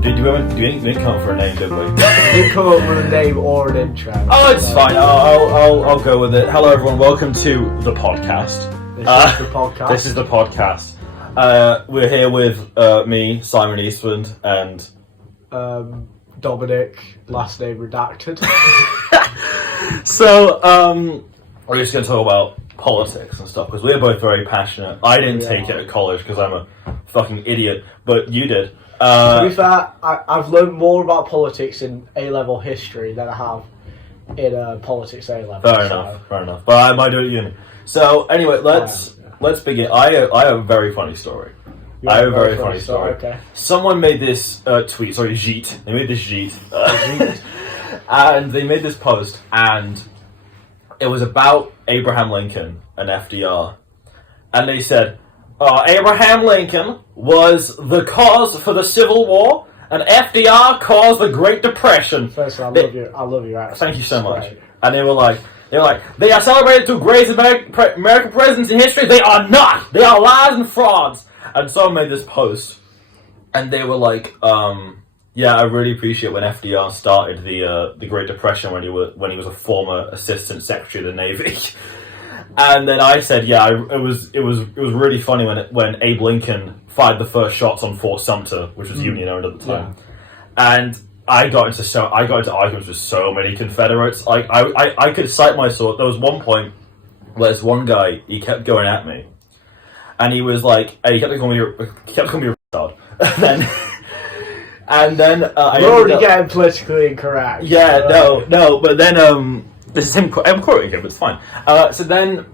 Did you didn't come up for a name, did we? We didn't come up with a name or an intro. Oh, it's fine. I'll go with it. Hello, everyone. Welcome to the podcast. This is the podcast. This is the podcast. We're here with me, Simon Eastland, and Dominic, last name redacted. So, we're just going to talk about politics and stuff because we're both very passionate. I didn't take it at college because I'm a fucking idiot, but you did. To be fair, I've learned more about politics in A-level history than I have in politics A-level. Fair enough. But I might do it at uni. So anyway, let's begin. I have a very funny story. I have a very funny story. Okay. Someone made this tweet. Sorry, Jeet. They made this Jeet. And they made this post, and it was about Abraham Lincoln and FDR. And they said, Abraham Lincoln was the cause for the Civil War, and FDR caused the Great Depression. First, I love your accent. Thank you so much. Right. And they were like, they are celebrated two greatest American presidents in history. They are not. They are lies and frauds. And someone made this post, and they were like, yeah, I really appreciate when FDR started the Great Depression when he was a former Assistant Secretary of the Navy. And then I said, yeah, it was really funny when Abe Lincoln fired the first shots on Fort Sumter, which was Union owned at the time. Yeah. And I got into arguments with so many Confederates. I could cite my sword. There was one point where this one guy, he kept going at me, and he was like, hey, he kept calling me a retard. And then you're already getting politically incorrect. Yeah, no, but then this is him. I'm quoting him, but it's fine. So then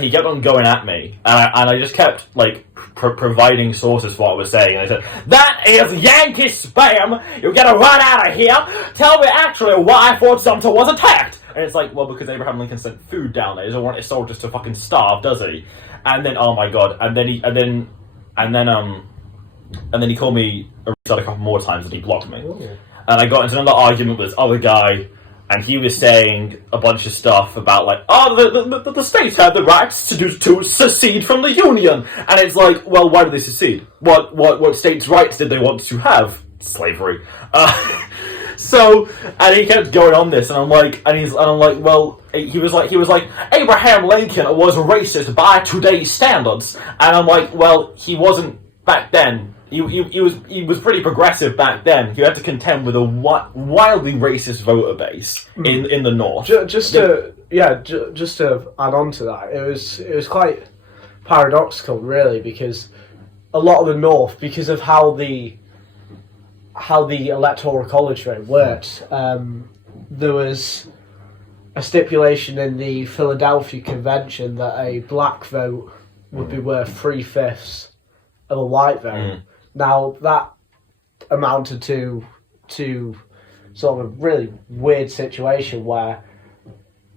he kept on going at me, and I just kept like providing sources for what I was saying. And I said, "That is Yankee spam. You gotta run out of here. Tell me actually why Fort Sumter was attacked." And it's like, well, because Abraham Lincoln sent food down there. He doesn't want his soldiers to fucking starve, does he? And then, oh my god, and then he called me a retard a couple more times, and he blocked me. Ooh. And I got into another argument with this other guy. And he was saying a bunch of stuff about like, the states had the rights to secede from the Union, and it's like, well, why did they secede? What states' rights did they want to have? Slavery. So, and he kept going on this, and I'm like, well, he was like, Abraham Lincoln was racist by today's standards, and I'm like, well, he wasn't back then. He was pretty progressive back then. You had to contend with a wildly racist voter base in the North. Just to add on to that, it was quite paradoxical, really, because a lot of the North, because of how the Electoral College rate worked, there was a stipulation in the Philadelphia Convention that a black vote would be worth 3/5 of a white vote. Now, that amounted to sort of a really weird situation where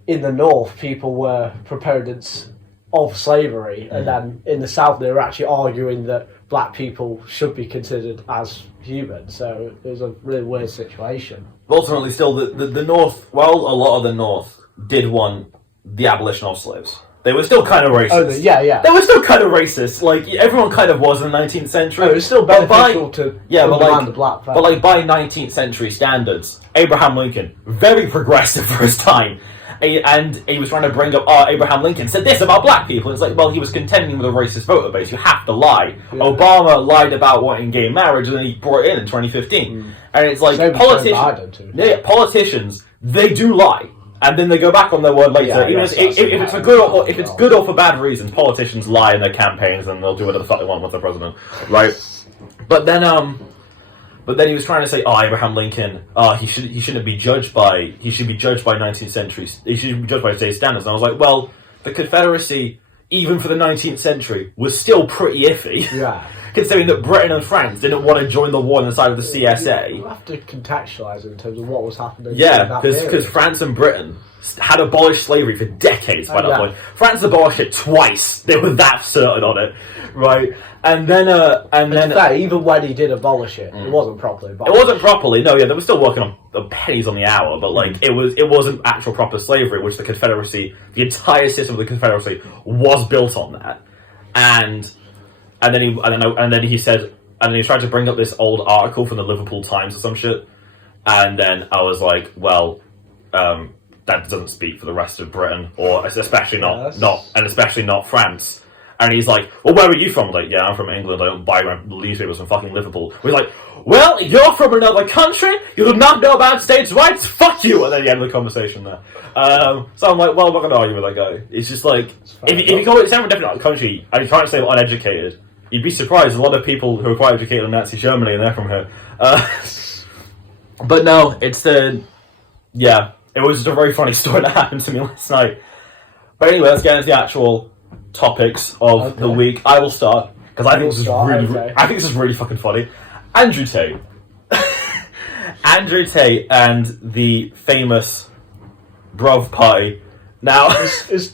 in the North people were proponents of slavery, and then in the South they were actually arguing that black people should be considered as human. So it was a really weird situation. Ultimately, still, the North, while a lot of the North did want the abolition of slaves, they were still kind of racist. Yeah. They were still kind of racist. Like, everyone kind of was in the 19th century. It was still beneficial to the black family. But like, by 19th century standards, Abraham Lincoln, very progressive for his time, and he was trying to bring up, Abraham Lincoln said this about black people. It's like, well, he was contending with a racist voter base. You have to lie. Yeah. Obama lied about wanting gay marriage, and then he brought it in 2015. And it's like, politicians, they do lie. And then they go back on their word later. If it's for good or for bad reasons, politicians lie in their campaigns, and they'll do whatever the fuck they want with the president, right? But then he was trying to say, Abraham Lincoln, he should be judged by 19th century. He should be judged by today's standards. And I was like, well, the Confederacy, even for the 19th century, was still pretty iffy. Yeah. Considering that Britain and France didn't want to join the war inside of the CSA. You have to contextualise in terms of what was happening. Yeah, because France and Britain had abolished slavery for decades by that point. France abolished it twice. They were that certain on it, right? And then even when he did abolish it, it wasn't properly abolished. It wasn't properly. No, yeah, they were still working on pennies on the hour, but like it wasn't actual proper slavery, which the Confederacy, the entire system of the Confederacy, was built on that. And then he said, and then he tried to bring up this old article from the Liverpool Times or some shit, and then I was like, well, that doesn't speak for the rest of Britain, or especially not France. And he's like, well, where are you from? I'm like, yeah, I'm from England. I don't buy newspapers from fucking Liverpool. He's like, well, you're from another country. You do not know about states' rights. Fuck you. And then the end of the conversation there. So I'm like, well, I'm not going to argue with that guy. It's just like, if you go to a different country and you're trying to say I'm uneducated, you'd be surprised. A lot of people who are quite educated in Nazi Germany and they're from here. But no, it was just a very funny story that happened to me last night. But anyway, let's get into the actual topics of the week. I will start because I think this is really fucking funny. Andrew Tate, Andrew Tate, and the famous BRUV party. Now, is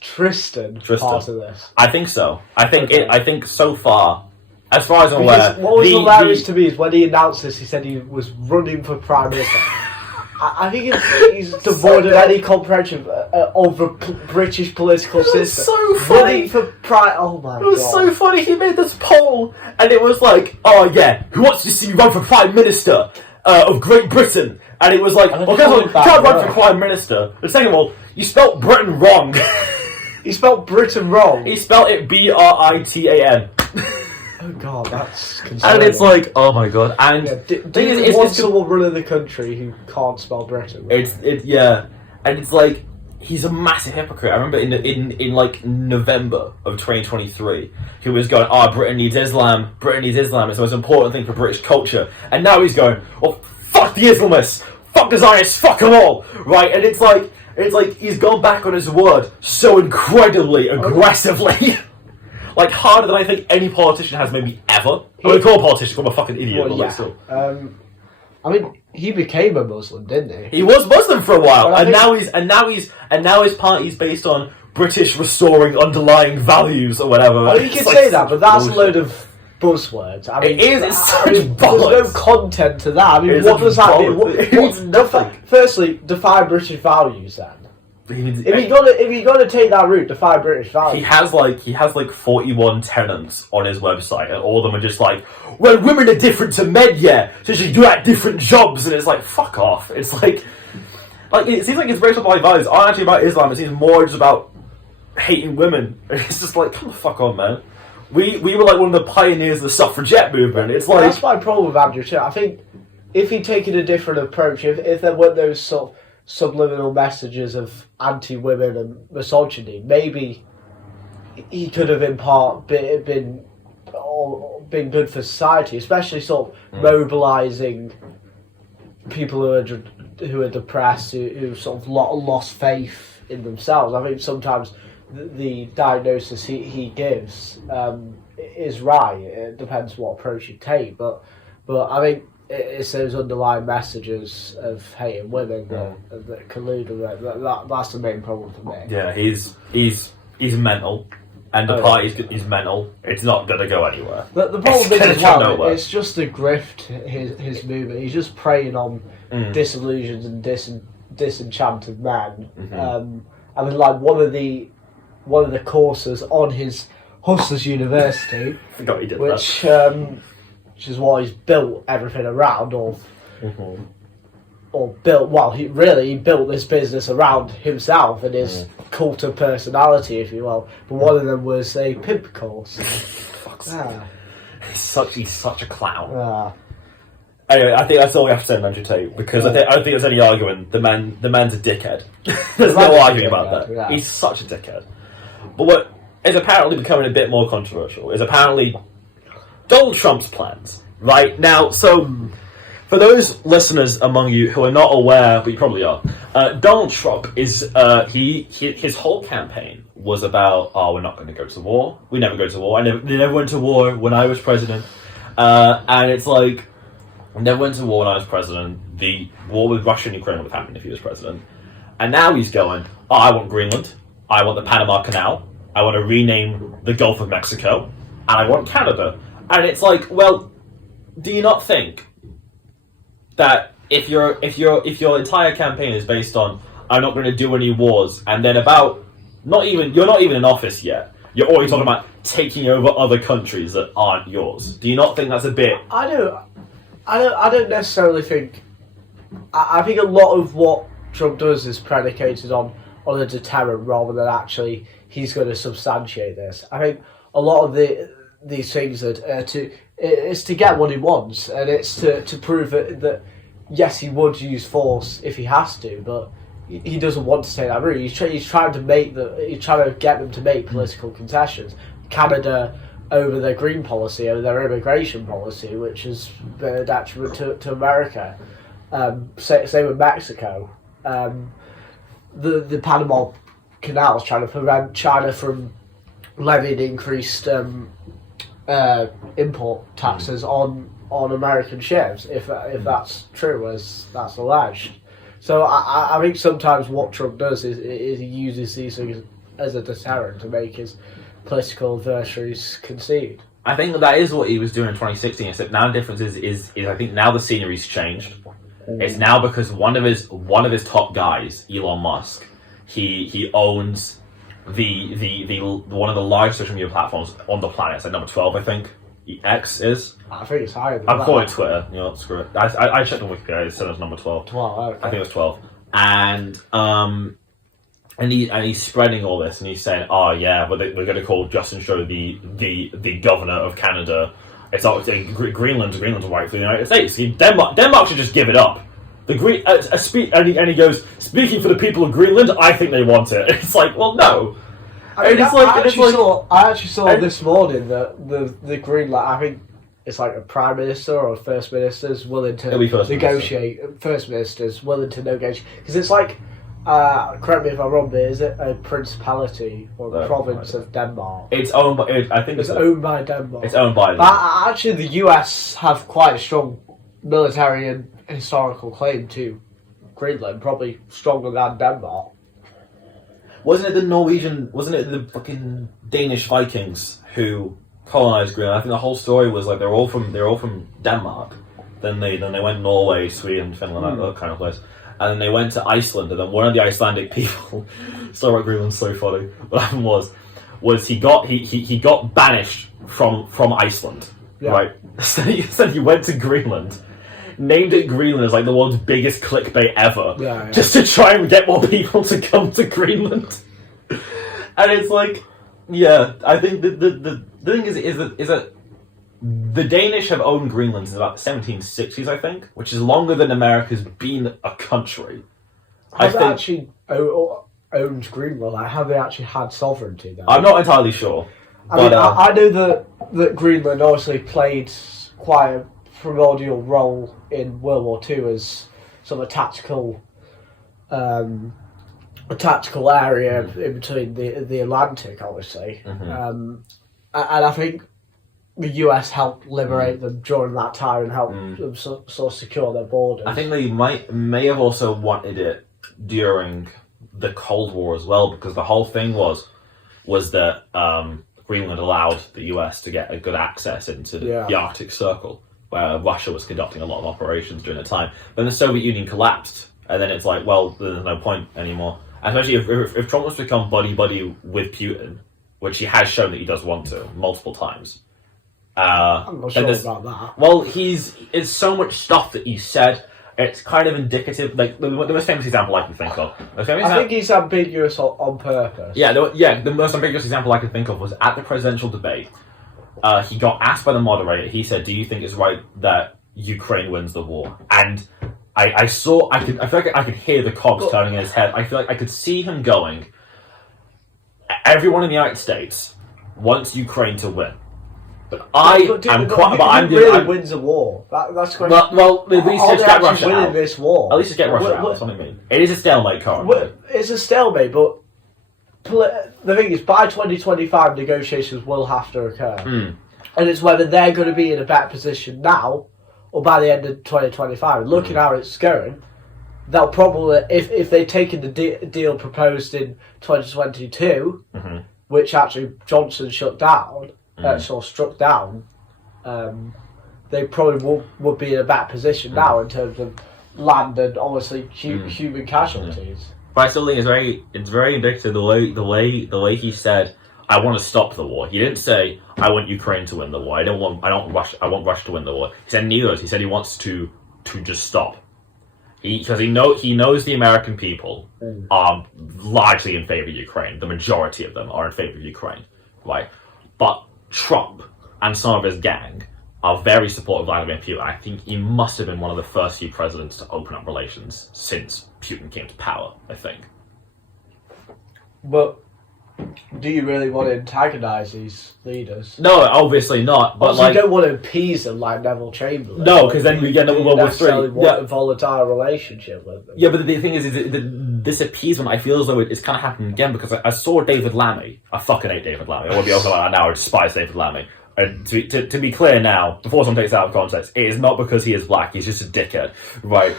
Tristan part of this? I think so. I think so far, as far as I'm aware, what was hilarious to me is when he announced this, he said he was running for Prime Minister. I think he's devoid of any comprehension of the British political system. It was so funny. Oh my god. It was so funny. He made this poll, and it was like, oh yeah, who wants to see you run for Prime Minister of Great Britain? And it was like, well, you can't run for Prime Minister. But second of all, you spelt Britain wrong. He spelt Britain wrong? He spelt it Britan. Oh god, that's concerning. And it's like, oh my god. And do you want someone running the country who can't spell Britain? Right? And it's like, he's a massive hypocrite. I remember in like November of 2023, he was going, Britain needs Islam. Britain needs Islam. It's the most important thing for British culture. And now he's going, well, fuck the Islamists. Fuck the Zionists. Fuck them all. Right? And it's like he's gone back on his word so incredibly aggressively. Like, harder than I think any politician has maybe ever. I mean, call a politician, call him a fucking idiot. Well, yeah. Still. I mean, he became a Muslim, didn't he? He was Muslim for a while, and now his party's based on British restoring underlying values or whatever. I mean, you can say that, but that's a load of buzzwords. I mean, it's such bollocks. There's no content to that. I mean, what does that mean? It's nothing. Firstly, define British values then. If you're gonna take that route, define British values. He has like 41 tenants on his website, and all of them are just like, well, women are different to men, yeah, so you do at different jobs, and it's like, fuck off. It's like it seems like his racial values aren't actually about Islam. It seems more just about hating women. It's just like, come the fuck on, man. We were like one of the pioneers of the suffragette movement. It's like, that's my problem with Andrew Tate. I think if he'd taken a different approach, if there weren't those sort of subliminal messages of anti-women and misogyny, maybe he could have in part been good for society, especially sort of mobilising people who are depressed, who sort of lost faith in themselves. I think sometimes the diagnosis he gives is right. It depends what approach you take, but I think it's those underlying messages of hating women that collude with it. That's the main problem for me. Yeah, he's mental, and the party's mental. It's not going to go anywhere. The problem is as well, it's just a grift, his movement. He's just preying on disillusioned and disenchanted men. Mm-hmm. I mean, like one of the courses on his Hustlers University, I forgot he did which is what he's built everything around, or built. Well, he built this business around himself and his cult of personality, if you will. But one of them was a pimp course. He's such a clown. Anyway, I think that's all we have to say on Andrew Tate, because I don't think there's any arguing. The man's a dickhead. There's no arguing about that. Yeah. He's such a dickhead. But what is apparently becoming a bit more controversial is apparently Donald Trump's plans. Right now, so for those listeners among you who are not aware, but you probably are, Donald Trump is his whole campaign was about, we're not going to go to war. We never go to war. They never went to war when I was president, and it's like, never went to war when I was president. The war with Russia and Ukraine would have happened if he was president. And now he's going, I want Greenland. I want the Panama Canal. I want to rename the Gulf of Mexico. And I want Canada. And it's like, well, do you not think that if your entire campaign is based on, I'm not going to do any wars, and then you're not even in office yet, You're already talking about taking over other countries that aren't yours. Do you not think that's a bit? I don't necessarily think. I think a lot of what Trump does is predicated on a deterrent rather than actually he's going to substantiate this. I think a lot of these things is to get what he wants, and it's to prove that yes, he would use force if he has to, but he doesn't want to take that route. He's trying to get them to make political concessions. Canada over their green policy, over their immigration policy, which has been a detriment to America. Same with Mexico. The Panama Canal is trying to prevent China from levying increased import taxes on American ships, if that's true, as that's alleged. So I think sometimes what Trump does is he uses these things as a deterrent to make his political adversaries concede. I think that is what he was doing in 2016, except now the difference is I think now the scenery's changed. It's now because one of his top guys, Elon Musk, he owns the one of the largest social media platforms on the planet. It's like number 12, I think. X is. I think it's higher than I'm that. calling it Twitter. You know, screw it. I checked on Wikipedia. It said it was number 12. 12, okay. I think it was 12. And he's spreading all this, and he's saying, "Oh yeah, but we're going to call Justin Trudeau the governor of Canada. It's all Greenland's right for the United States. Denmark should just give it up. The and he goes, speaking for the people of Greenland, I think they want it. It's like, well, no. I actually saw this morning that the Greenland, I think it's like a prime minister or a first minister is willing to negotiate. First minister's willing to negotiate because it's like, correct me if I'm wrong, but is it a principality or a province of Denmark? It's owned by. I think it's owned by Denmark. It's owned by. But actually, the US have quite a strong military and historical claim to Greenland, probably stronger than Denmark. Wasn't it the fucking Danish Vikings who colonized Greenland? I think the whole story was like they're all from Denmark. Then they went Norway, Sweden, Finland, that kind of place. And then they went to Iceland, and then one of the Icelandic people, story about Greenland's so funny. What happened was he got banished from Iceland, right? So he went to Greenland, named it Greenland as like the world's biggest clickbait ever, just to try and get more people to come to Greenland. And it's like, yeah, I think the thing is that the Danish have owned Greenland since about the 1760s, I think, which is longer than America's been a country. Have they actually owned Greenland? Like, have they actually had sovereignty there? I'm not entirely sure. I know that Greenland obviously played quite a primordial role in World War II as sort of a tactical area in between the Atlantic, obviously. And I think the US helped liberate them during that time and help them sort of secure their borders. I think they may have also wanted it during the Cold War as well, because the whole thing was that Greenland allowed the US to get a good access into the Arctic Circle, where Russia was conducting a lot of operations during the time. Then the Soviet Union collapsed, and then it's like, well, there's no point anymore. Especially if Trump wants to become buddy-buddy with Putin, which he has shown that he does want to multiple times. I'm not sure about that. Well, it's so much stuff that he said. It's kind of indicative. Like the most famous example I can think of. I think he's ambiguous on purpose. Yeah, the most ambiguous example I can think of was at the presidential debate. He got asked by the moderator. He said, "Do you think it's right that Ukraine wins the war?" And I feel like I could hear the cogs turning in his head. I feel like I could see him going, everyone in the United States wants Ukraine to win. But really wins a war. That's great. Well, at least just get Russia out. This war. At least just get Russia out. That's what I mean. It is a stalemate currently. It's a stalemate, but the thing is, by 2025, negotiations will have to occur, and it's whether they're going to be in a better position now or by the end of 2025. Looking how it's going, they'll probably, if they've taken the deal proposed in 2022, which actually Johnson shut down. Sort of struck down, they probably would be in a better position now in terms of land and obviously human casualties. But I still think it's very indicative the way he said, I want to stop the war. He didn't say, I want Ukraine to win the war. I want Russia to win the war. He said neither. He said he wants to just stop. Because he knows the American people are largely in favor of Ukraine. The majority of them are in favor of Ukraine, right? But Trump and some of his gang are very supportive of Vladimir Putin. I think he must have been one of the first few presidents to open up relations since Putin came to power, I think. But do you really want to antagonise these leaders? No, obviously not. But also, you don't want to appease them like Neville Chamberlain. No, because then we get into World War III. Want a volatile relationship with them. Yeah, but the thing is this appeasement, I feel as though it's kind of happening again, because I saw David Lammy. I fucking hate David Lammy. I won't be open about that now. I despise David Lammy. And to be clear now, before someone takes it out of context, it is not because he is black. He's just a dickhead, right?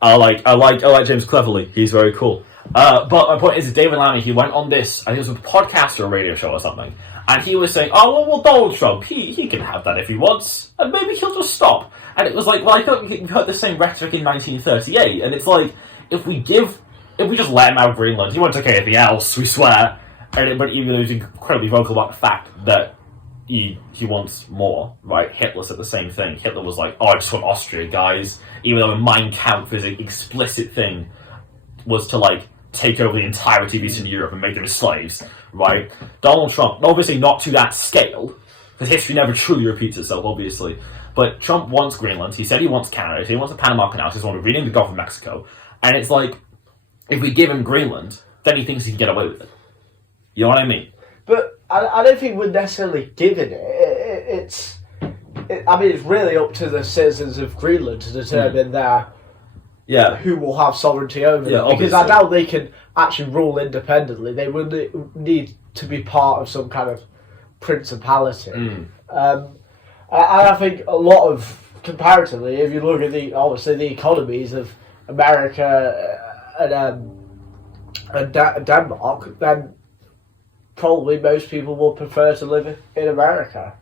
I like James Cleverly. He's very cool. But my point is, David Lammy, he went on this, I think it was a podcast or a radio show or something, and he was saying, oh, well, Donald Trump, he can have that if he wants, and maybe he'll just stop. And it was like, well, I thought we heard the same rhetoric in 1938, and it's like, if we just let him have Greenland, he won't take anything else, we swear. But even though he's incredibly vocal about the fact that he wants more, right? Hitler said the same thing. Hitler was like, oh, I just want Austria, guys. Even though in Mein Kampf, his explicit thing was to, like, take over the entirety of Eastern Europe and make them slaves, right? Donald Trump, obviously not to that scale, because history never truly repeats itself, obviously, but Trump wants Greenland, he said he wants Canada, he said he wants the Panama Canal, he wants to rename the Gulf of Mexico, and it's like, if we give him Greenland, then he thinks he can get away with it. You know what I mean? But I don't think we're necessarily giving it. I mean, it's really up to the citizens of Greenland to determine who will have sovereignty over them. Because I doubt they can actually rule independently. They would need to be part of some kind of principality. I think a lot of, comparatively, if you look at the economies of America and Denmark, then probably most people will prefer to live in America.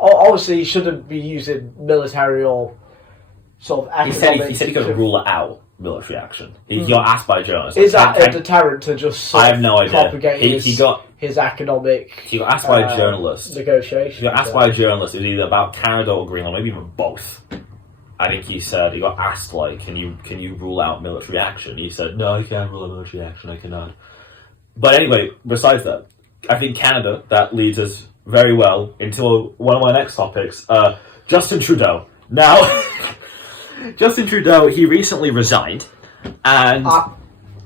Obviously, he shouldn't be using military or sort of economic... He said he could rule it out, military action. He got asked by journalists. Is that a deterrent to just I have no idea. Propagate his economic... He got asked by a journalist. Negotiation. He got asked by a journalist. It was either about Canada or Greenland, maybe even both. I think he got asked, like, can you rule out military action? He said, no, I can't rule out military action, I cannot. But anyway, besides that, I think Canada, that leads us very well into one of my next topics, Justin Trudeau. Now, Justin Trudeau, he recently resigned, and...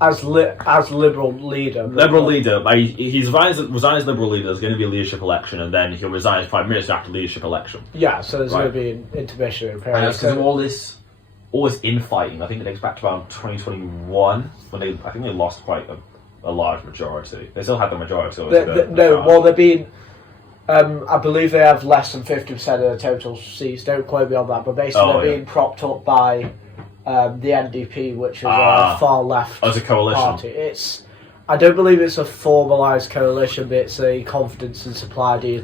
As Liberal leader. He's resigned as Liberal leader, there's going to be a leadership election, and then he'll resign as Prime Minister after the leadership election. Yeah, so there's going to be an intermission period. And because of all this infighting, I think it dates back to around 2021, when I think they lost quite a large majority. They still had the majority. They've been... I believe they have less than 50% of the total seats. Don't quote me on that, but basically they're being propped up by the NDP, which is a far left as a coalition party. I don't believe it's a formalised coalition, but it's a confidence and supply deal.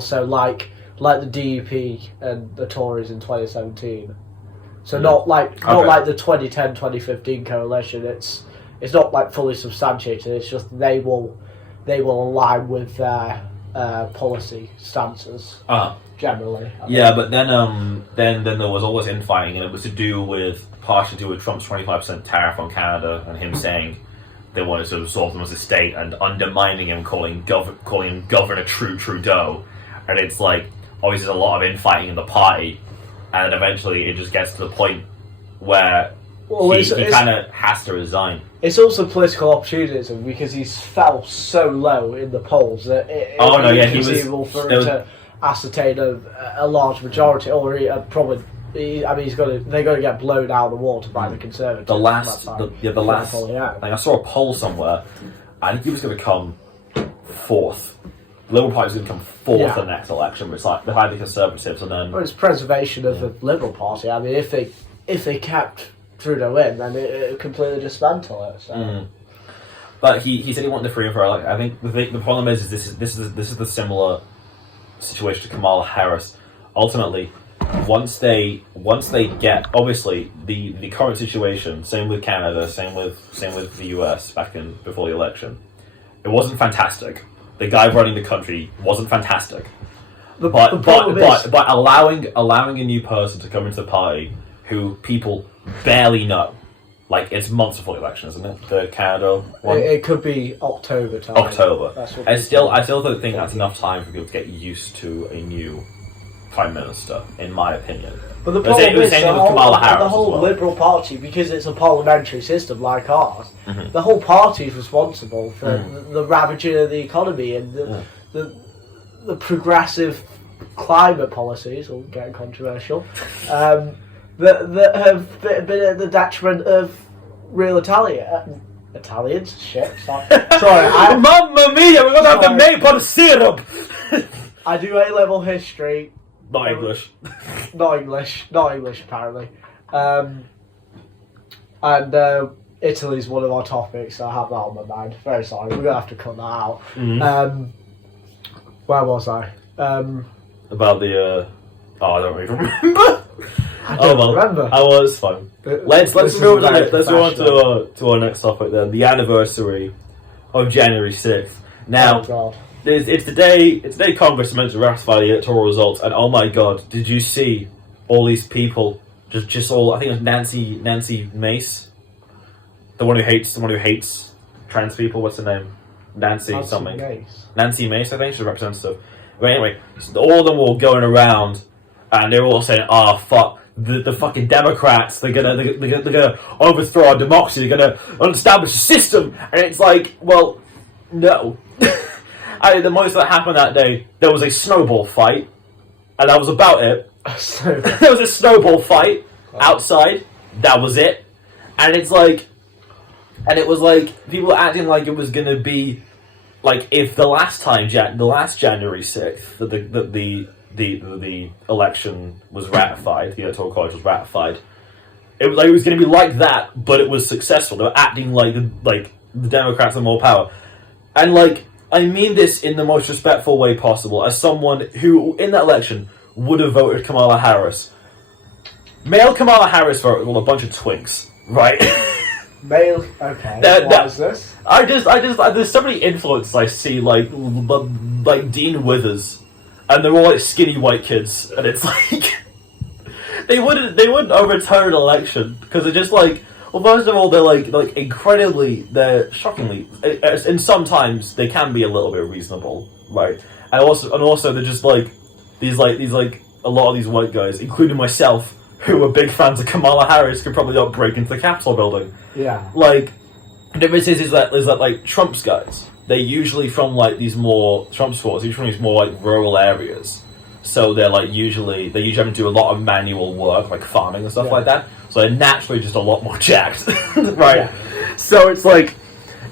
So like the DUP and the Tories in 2017. So not like the 2010-2015 coalition. It's not like fully substantiated. It's just they will align with their policy stances generally. Yeah, but then there was always infighting, and it was partially to do with Trump's 25% tariff on Canada, and him saying they wanted to absorb them as a state, and undermining him, calling him Governor Trudeau, and it's like obviously there's a lot of infighting in the party, and then eventually it just gets to the point where he kind of has to resign. It's also political opportunism because he's fell so low in the polls that he was able for him to ascertain a large majority, or they're going to get blown out of the water by the Conservatives. I saw a poll somewhere, I think he was going to come fourth. The Liberal Party was going to come fourth in the next election, but it's like behind the Conservatives, and then it's preservation of the Liberal Party. I mean, if they kept Trudeau in, then it would completely dismantle it. So. But he said he wanted the free and fair. Like, I think the problem is this is the similar situation to Kamala Harris. Ultimately, once they get, obviously the current situation, same with Canada, same with the US before the election, it wasn't fantastic. the guy running the country wasn't fantastic. The But problem is, allowing a new person to come into the party who people barely know, like it's months before the election, isn't it? The Canada one. it could be October time. October. That's what I still people don't think that's enough time for people to get used to a new prime minister, in my opinion. But the It was problem is same with Kamala Harris the as whole well. Liberal Party, because it's a parliamentary system like ours, Mhm. the whole party is responsible for the ravaging of the economy and the progressive climate policies, or getting controversial, that have been at the detriment of real Italians. Shit, sorry. Mamma mia, we're gonna have the maple syrup! I do A-level history. Not English. Not English apparently. And Italy's one of our topics, so I have that on my mind. Very sorry, we're gonna have to cut that out. Where was I? About the I don't even remember. I don't remember. I was fun. Let's go to our next topic then. The anniversary of January 6th. Now, Oh God. it's the day Congress is meant to ratify the electoral results, and oh my God, did you see all these people? Just all. I think it was Nancy Mace, the one who hates trans people. What's her name? Nancy something. Mace. Nancy Mace, I think she's a representative. But anyway, so all of them were going around, and they were all saying, "Oh fuck, the fucking Democrats! They're gonna overthrow our democracy. They're gonna establish a system." And it's like, well, no. The most that happened that day, there was a snowball fight, and that was about it. There was a snowball fight outside. That was it. And it was like people were acting like it was gonna be like if the last January 6th, the election was ratified, the electoral college was ratified. It was going to be like that, but it was successful. They were acting like the Democrats had more power, and I mean this in the most respectful way possible, as someone who in that election would have voted Kamala Harris. Male Kamala Harris voted with a bunch of twinks, right? Male. Okay. What is this? I just there's so many influences I see like Dean Withers, and they're all like skinny white kids, and it's like they wouldn't overturn an election because they're just like, well, first of all, they're shockingly, and sometimes they can be a little bit reasonable, right? And also they're just like these a lot of these white guys, including myself, who are big fans of Kamala Harris, could probably not break into the Capitol building. Yeah. The difference is that like Trump's guys, they're usually from like these more Trump supporters, usually from these more like rural areas. So they're usually having to do a lot of manual work, like farming and stuff like that. So they're naturally just a lot more jacked, right? Yeah. So it's like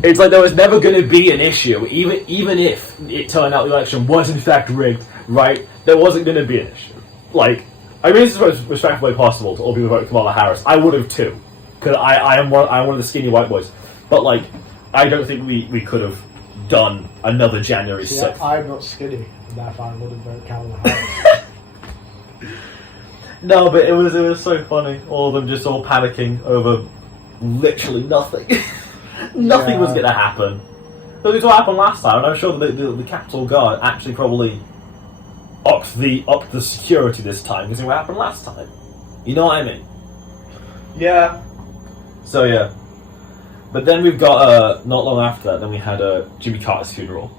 there was never going to be an issue, even if it turned out the election was in fact rigged, right? There wasn't going to be an issue. I mean, this is the most respectful way possible to all people who vote Kamala Harris. I would have too, because I'm one of the skinny white boys. But I don't think we could have done another January 6th. I'm not skinny, and therefore I wouldn't vote Kamala Harris. No, but it was so funny. All of them just all panicking over literally nothing. Nothing was going to happen. Look at what happened last time, and I'm sure the Capitol Guard actually probably upped the security this time, because what happened last time. You know what I mean? Yeah. So yeah. But then we've got, not long after that, then we had Jimmy Carter's funeral.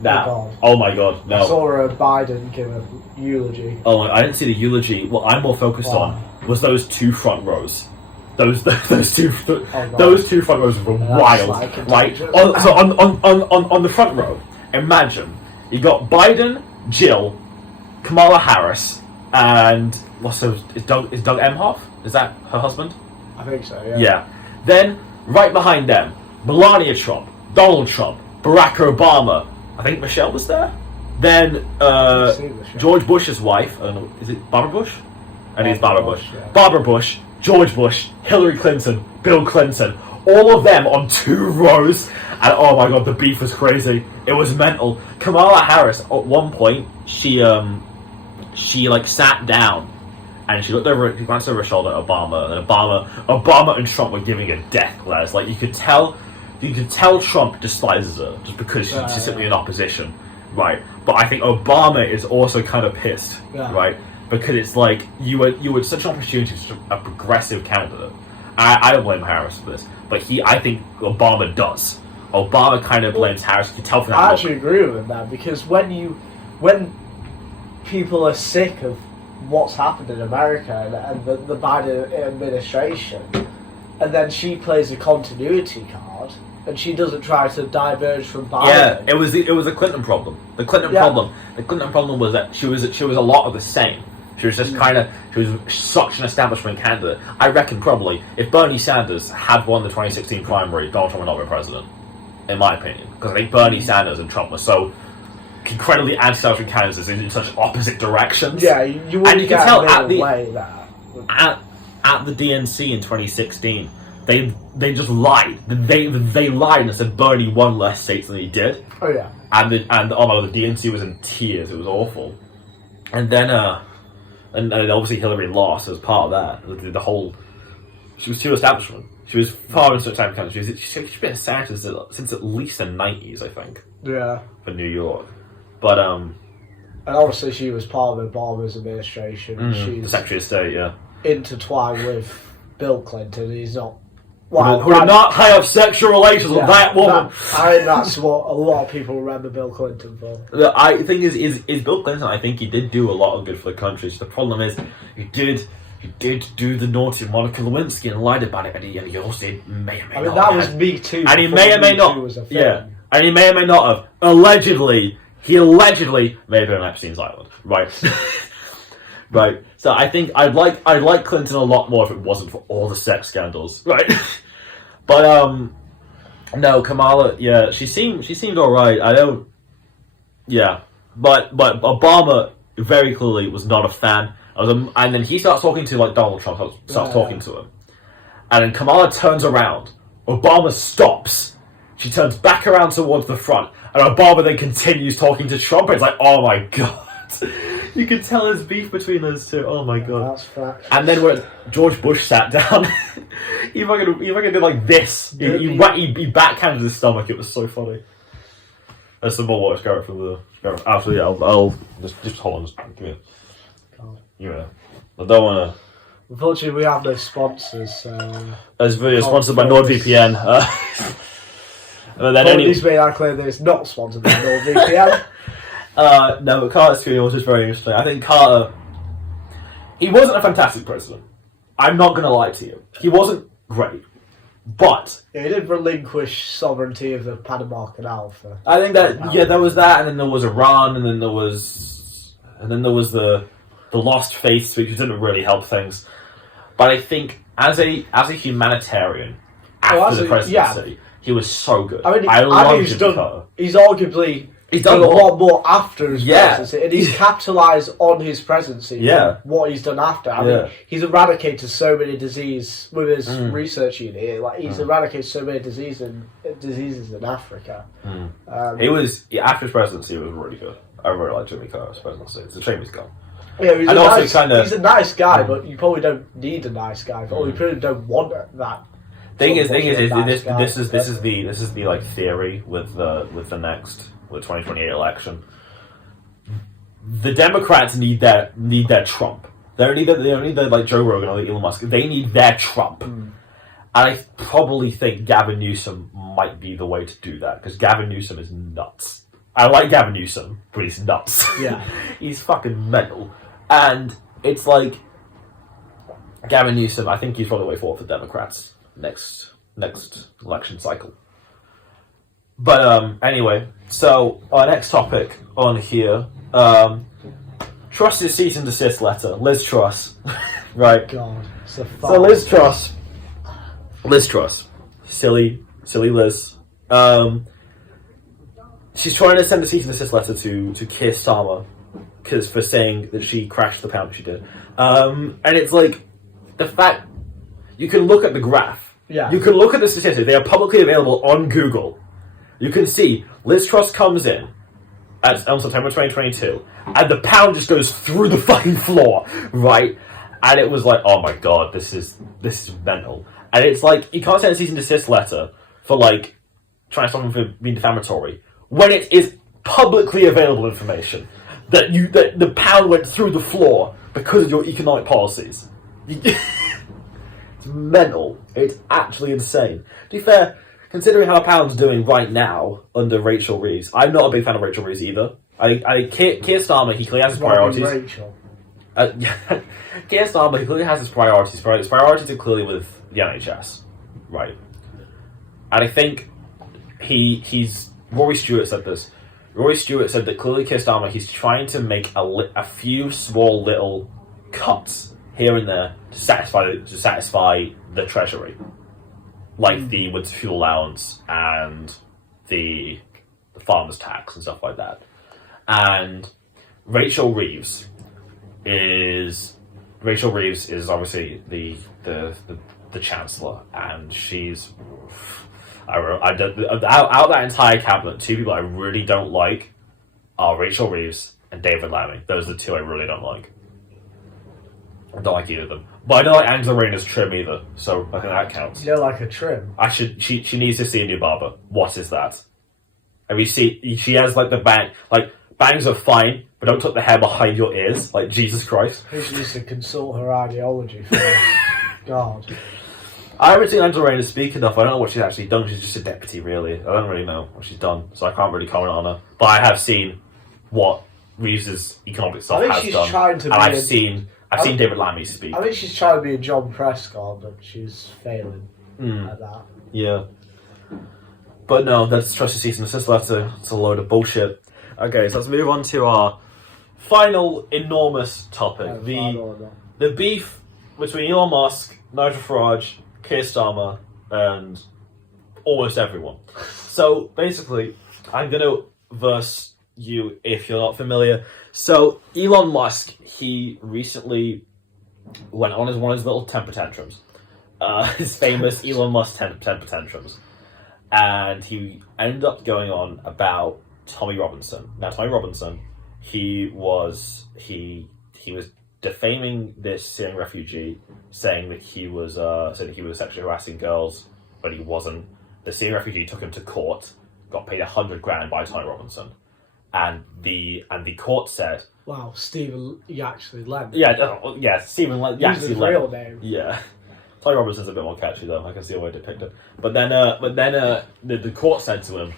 Now, oh my God, no. I saw Biden give a eulogy. Oh, I didn't see the eulogy. What I'm more focused on was those two front rows. Those two front rows were wild, right? So on the front row, imagine you got Biden, Jill, Kamala Harris, and is Doug Emhoff? Is that her husband? I think so. Yeah. Yeah. Then right behind them, Melania Trump, Donald Trump, Barack Obama. I think Michelle was there. Then George Bush's wife. I don't know. Is it Barbara Bush? I think it's Barbara Bush. Yeah. Barbara Bush, George Bush, Hillary Clinton, Bill Clinton. All of them on two rows. And oh my God, the beef was crazy. It was mental. Kamala Harris, at one point, she sat down and she glanced over her shoulder at Obama, and Obama and Trump were giving a death glares. You could tell you can tell Trump despises her just because she's simply in opposition, right? But I think Obama is also kind of pissed, right? Because it's like you were such an opportunity, such a progressive candidate. I don't blame Harris for this, but I think Obama does. Obama kind of blames Harris. You can tell from that. I actually agree with him that, because when people are sick of what's happened in America and the Biden administration, and then she plays a continuity card, and she doesn't try to diverge from Biden. Yeah, it was a Clinton problem. The Clinton problem was that she was a lot of the same. She was just she was such an establishment candidate. I reckon probably if Bernie Sanders had won the 2016 primary, Donald Trump would not be president, in my opinion. Because I think Bernie Sanders and Trump were so incredibly anti-establishment candidates in such opposite directions. Yeah, you wouldn't get tell at the DNC in 2016, they just lied. They lied and said Bernie won less states than he did. Oh yeah. And the DNC was in tears. It was awful. And then and obviously Hillary lost as part of that. The whole she was too establishment. She was far into time candidate. She's been a senator since at least the 90s, I think. Yeah. For New York, but and obviously she was part of Obama's administration. She's the Secretary of State, yeah. Intertwined with Bill Clinton. He's not. Who did not have sexual relations with that woman. I think that's what a lot of people remember Bill Clinton for. I think is Bill Clinton. I think he did do a lot of good for the country. So the problem is, he did do the naughty Monica Lewinsky and lied about it, and he also may or may not. That was Me Too. And he may or may not. Yeah, and he may or may not have. Allegedly, he may have been on Epstein's island, right? Right. So I think I'd like Clinton a lot more if it wasn't for all the sex scandals, right? But no, Kamala, yeah, she seemed all right. I don't, yeah, but Obama very clearly was not a fan. And then he starts talking to Donald Trump, starts talking to him, and then Kamala turns around. Obama stops. She turns back around towards the front, and Obama then continues talking to Trump. And it's like, oh my god. You can tell there's beef between those two. Oh my god! That's fact. And then when George Bush sat down, he fucking did like this. He backhanded his stomach. It was so funny. There's some more watch Garrett from the. Actually, I'll just hold on. Just give me a. I don't want to. Unfortunately, we have no sponsors. As video sponsored by NordVPN. Then please make that clear that it's not sponsored by NordVPN. No, but Carter's screening was just very interesting. I think Carter, he wasn't a fantastic president. I'm not going to lie to you. He wasn't great. But he did relinquish sovereignty of the Panama Canal for. I think that there was that, and then there was Iran, and then there was the Lost Faith speech, which didn't really help things. But I think as a humanitarian after the presidency, he was so good. I loved Jimmy Carter. He's arguably. He's done a lot more after his presidency, and he's capitalised on his presidency. What he's done after. I mean, he's eradicated so many diseases with his research unit. He's eradicated so many diseases in Africa. He was after his presidency. He was really good. I really like Jimmy Carter's presidency. It's a shame he's gone. Yeah, he's a nice guy, but you probably don't need a nice guy. Or you probably don't want that. This is the like theory with the next. The 2028 election, the Democrats need their Trump. They don't need their like Joe Rogan or Elon Musk. They need their Trump, and I probably think Gavin Newsom might be the way to do that because Gavin Newsom is nuts. I like Gavin Newsom, but he's nuts. Yeah, he's fucking mental, and it's like Gavin Newsom. I think he's probably the way forward for Democrats next election cycle. But anyway, so our next topic on here, Truss's cease and desist letter. Liz Truss, right? God, so Liz Truss, silly Liz. She's trying to send a cease and desist letter to Keir Starmer for saying that she crashed the pound. She did, and it's like the fact you can look at the graph. Yeah. You can look at the statistics. They are publicly available on Google. You can see Liz Truss comes in on September 2022, and the pound just goes through the fucking floor, right? And it was like, oh my god, this is mental. And it's like, you can't send a cease and desist letter for like trying to stop him from being defamatory when it is publicly available information that the pound went through the floor because of your economic policies. It's mental. It's actually insane. To be fair, considering how a pound's doing right now under Rachel Reeves, I'm not a big fan of Rachel Reeves either. Keir Starmer, he clearly has his priorities. Rachel. Keir Starmer, he clearly has his priorities. His priorities are clearly with the NHS, right? And I think he's Rory Stewart said this. Rory Stewart said that clearly Keir Starmer, he's trying to make a few small little cuts here and there to satisfy the Treasury, like the winter fuel allowance and the farmers' tax and stuff like that. And Rachel Reeves is obviously the Chancellor, and she's. Out of that entire cabinet, two people I really don't like are Rachel Reeves and David Lammy. Those are the two I really don't like. I don't like either of them. But I don't like Angela Rayner's trim either, so I think that counts. You don't like a trim? She needs to see a new barber. What is that? Have you seen? She has like the bang. Like, bangs are fine, but don't tuck the hair behind your ears. Like, Jesus Christ. Who should used to consult her ideology for? God. I haven't seen Angela Rayner speak enough. I don't know what she's actually done. She's just a deputy, really. I don't really know what she's done, so I can't really comment on her. But I have seen what Reeves' economic stuff has done. Trying to and I've seen David Lammy speak. I think she's trying to be a John Prescott, but she's failing at that. Yeah. But no, that's Truss season. It's just it's a load of bullshit. Okay, so let's move on to our final enormous topic. The beef between Elon Musk, Nigel Farage, Keir Starmer, and almost everyone. So basically, I'm going to verse you if you're not familiar. So Elon Musk, he recently went on one of his little temper tantrums. His famous Elon Musk temper tantrums. And he ended up going on about Tommy Robinson. Now, Tommy Robinson, he was defaming this Syrian refugee, saying that he was sexually harassing girls, but he wasn't. The Syrian refugee took him to court, got paid $100,000 by Tommy Robinson, and the court said, "Wow, Stephen, you actually led." Yeah, Stephen led. Use his real name. Yeah, Tommy Robinson's a bit more catchy though. I can see a way to depict it. But then the court said to him,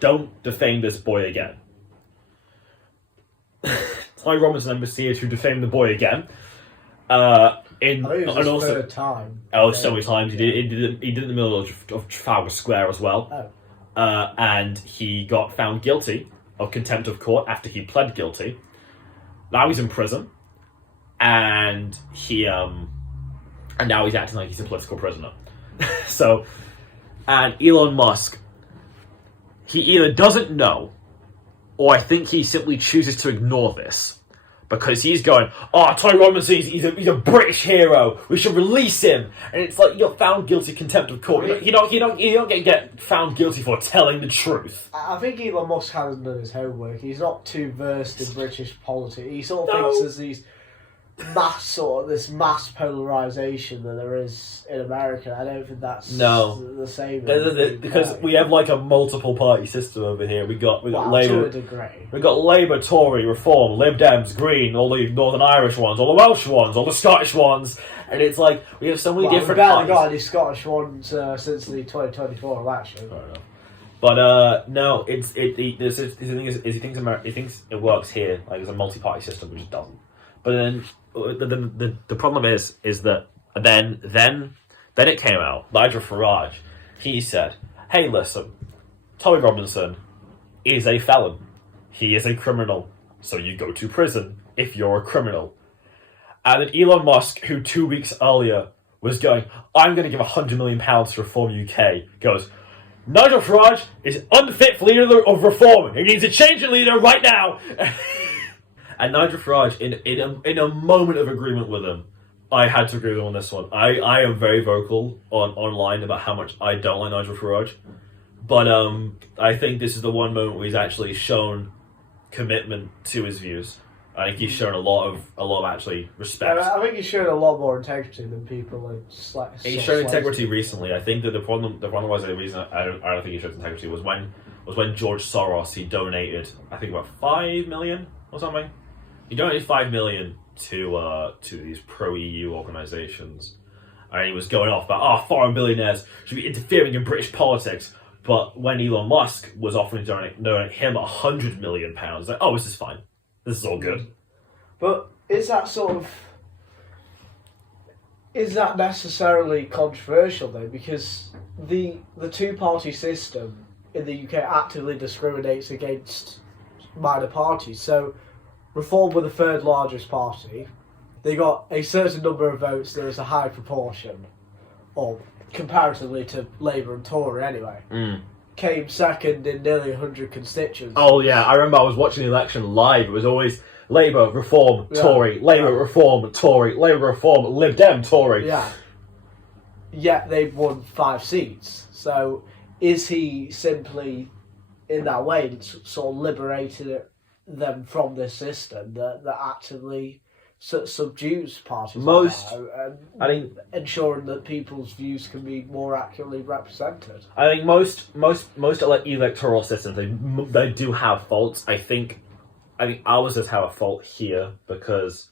"Don't defame this boy again." Tommy Robinson then proceeded to defame the boy again. Third time. Oh, so many times. He did it in the middle of Trafalgar Square as well. Oh. And he got found guilty of contempt of court after he pled guilty. Now he's in prison, and and now he's acting like he's a political prisoner. And Elon Musk, he either doesn't know, or I think he simply chooses to ignore this, because he's going, "Oh, Tommy Robinson, he's a British hero. We should release him." And it's like, you're found guilty of contempt of court. You don't get found guilty for telling the truth. I think Elon Musk hasn't done his homework. He's not too versed in British politics. He sort of thinks there's these this mass polarization that there is in America. I don't think that's the same. Because we have like a multiple party system over here. We got Labour, to a degree. We got Labour, Tory, Reform, Lib Dems, Green, all the Northern Irish ones, all the Welsh ones, all the Scottish ones, and it's like we have so many different. We barely got any Scottish ones since the 2024 election. I don't know. But no, the thing is, he thinks it works here, like there's a multi-party system, which it doesn't. But then the problem is that then it came out. Nigel Farage, he said, "Hey, listen, Tommy Robinson is a felon. He is a criminal. So you go to prison if you're a criminal." And then Elon Musk, who 2 weeks earlier was going, "I'm going to give £100 million to Reform UK," goes, "Nigel Farage is unfit for leader of Reform. He needs to change the leader right now." And Nigel Farage, in a moment of agreement with him, I had to agree with him on this one. I am very vocal online about how much I don't like Nigel Farage. But I think this is the one moment where he's actually shown commitment to his views. I think he's shown a lot of actually respect. I think he's shown a lot more integrity than people are He's shown integrity recently. I think that the problem was the reason I don't think he showed integrity was when George Soros, he donated, I think, about 5 million or something. He donated 5 million to these pro-EU organisations, and he was going off about foreign billionaires should be interfering in British politics. But when Elon Musk was offering to donate him £100 million, like, this is fine. This is all good. But is that necessarily controversial though? Because the two-party system in the UK actively discriminates against minor parties. So Reform were the third largest party. They got a certain number of votes. There was a high proportion, or comparatively to Labour and Tory anyway. Came second in nearly 100 constituencies. Oh yeah, I remember I was watching the election live. It was always Labour, Reform, Tory, Labour, Reform, Tory, Labour, Reform, Lib Dem, Tory. Yeah. Yet they've won 5 seats. So is he simply, in that way, sort of liberated them from this system that actively subdues parties? I think ensuring that people's views can be more accurately represented. I think most electoral systems they do have faults. I think ours does have a fault here because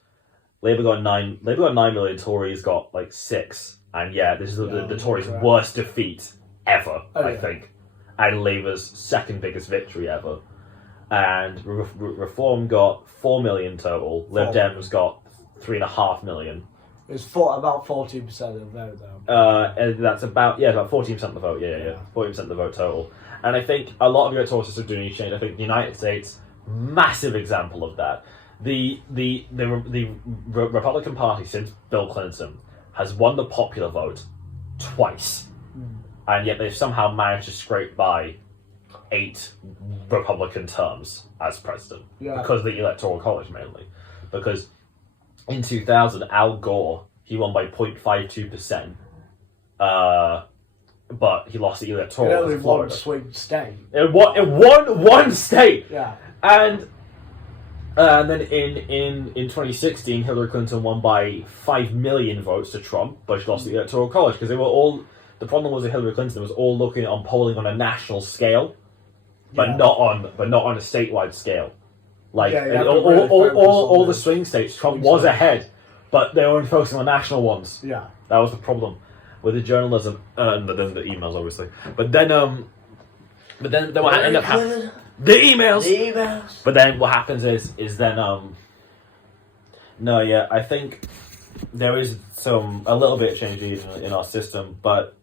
Labour got 9 million, Tories got like 6, and this is the Tories' worst defeat ever. I think, and Labour's second biggest victory ever. And Reform got 4 million total. Lib Dems got 3.5 million. It's about 14% of the vote, though. And that's about 14% of the vote. Yeah, 14% of the vote total. And I think a lot of electoral systems do need to change. I think the United States, massive example of that. The Republican Party since Bill Clinton has won the popular vote twice, and yet they've somehow managed to scrape by 8 Republican terms as president because of the Electoral College mainly. Because in 2000, Al Gore, he won by 0.52%, but he lost the electoral. It only won swing state. It won one state. Yeah. And then in 2016, Hillary Clinton won by 5 million votes to Trump, but she lost the Electoral College because they were all. The problem was that Hillary Clinton was all looking on polling on a national scale, but not on a statewide scale. Like all the swing states, Trump was ahead, but they were only focusing on national ones. Yeah, that was the problem with the journalism and then the emails, obviously. But then what ended up happening? The emails. But then what happens is then I think there is a little bit of change in our system, but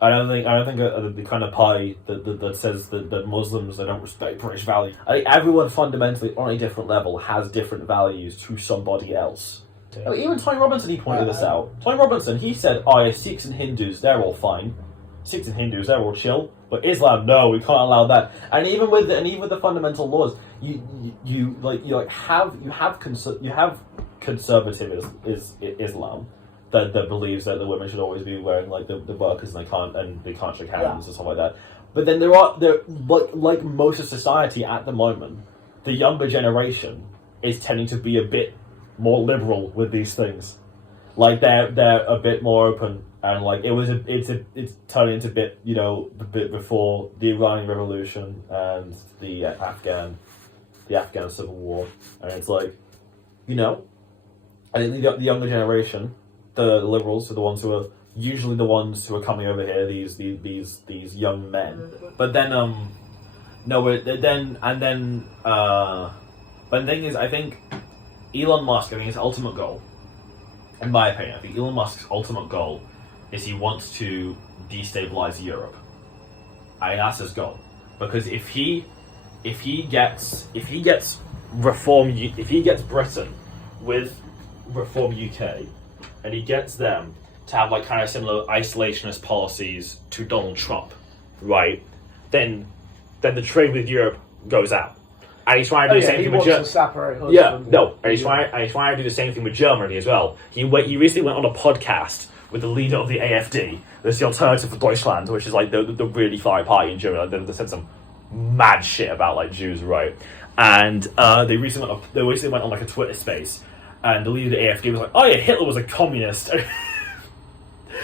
I don't think the kind of party that says that Muslims they don't respect British values. I think everyone fundamentally on a different level has different values to somebody else. Yeah. Like, even Tony Robinson, he pointed this out. Tony Robinson, he said, Sikhs and Hindus, they're all fine. Sikhs and Hindus, they're all chill. But Islam, no, we can't allow that. And even with the fundamental laws, you have conservative Islam that believes that the women should always be wearing like the burqas and they can't shake hands and stuff like that. But then there like most of society at the moment, the younger generation is tending to be a bit more liberal with these things. Like they're a bit more open, and like it's turning into the bit before the Iranian Revolution and the Afghan Civil War, and it's like, I think the younger generation, the liberals, are the ones who are usually the ones who are coming over here. These young men, but then but the thing is, I think Elon Musk, his ultimate goal, in my opinion, I think Elon Musk's ultimate goal is he wants to destabilize Europe. I think that's his goal, because if he gets Britain with Reform UK, and he gets them to have like kind of similar isolationist policies to Donald Trump, right? Then the trade with Europe goes out. And he's trying to do the same thing with Germany. And he's trying to do the same thing with Germany as well. He recently went on a podcast with the leader of the AfD. That's the alternative for Deutschland, which is like the really far party in Germany. They said some mad shit about like Jews, right? and they recently went on like a Twitter space, and the leader of the AfD was like, "Oh yeah, Hitler was a communist."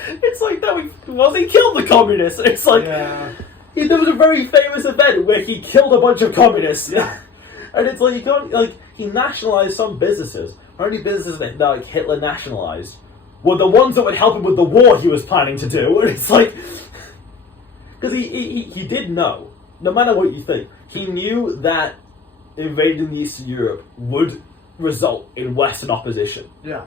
It's like, no, he killed the communists. It's like, there was a very famous event where he killed a bunch of communists. Yeah. And it's like, you can't, like, he nationalized some businesses. The only businesses that like Hitler nationalized were the ones that would help him with the war he was planning to do. And it's like, because he did know, no matter what you think, he knew that invading Eastern Europe would result in Western opposition. Yeah.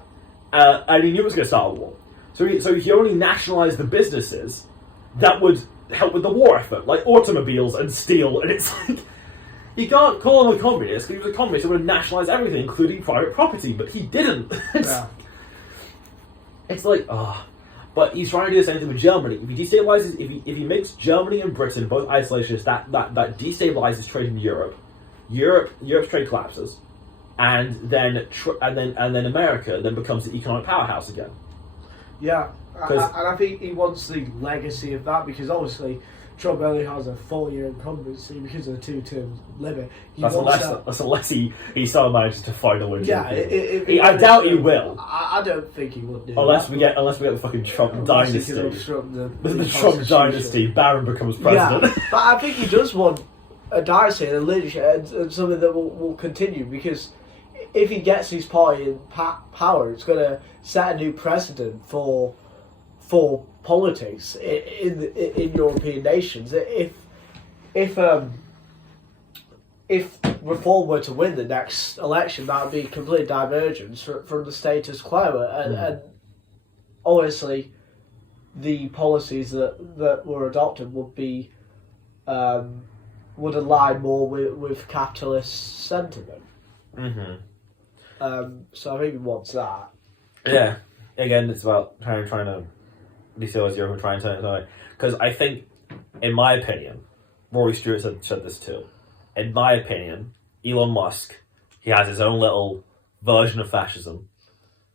And he knew it was going to start a war. So he only nationalised the businesses that would help with the war effort, like automobiles and steel. And it's like, you can't call him a communist because he was a communist. He would have nationalised everything, including private property, but he didn't. It's like, but he's trying to do the same thing with Germany. If he destabilizes, if he makes Germany and Britain both isolationists, that destabilizes trade in Europe. Europe's trade collapses, and then America then becomes the economic powerhouse again. Yeah, and I think he wants the legacy of that, because obviously Trump only has a 4-year incumbency because of the 2-term limit. That's unless he still manages to find a way. Yeah, I doubt he will. I don't think he would do. Unless we get the fucking Trump dynasty. The Trump dynasty, Barron becomes president. Yeah, but I think he does want a dynasty and a leadership and something that will continue, because if he gets his party in power, it's going to set a new precedent for politics in European nations. If Reform were to win the next election, that would be complete divergence from the status quo, and obviously the policies that were adopted would be would align more with capitalist sentiment. Mm-hmm. So I think he wants that. Yeah. Again, it's about trying to destabilize Europe and trying to turn it away. Because I think, in my opinion, Rory Stewart said this too. In my opinion, Elon Musk, he has his own little version of fascism.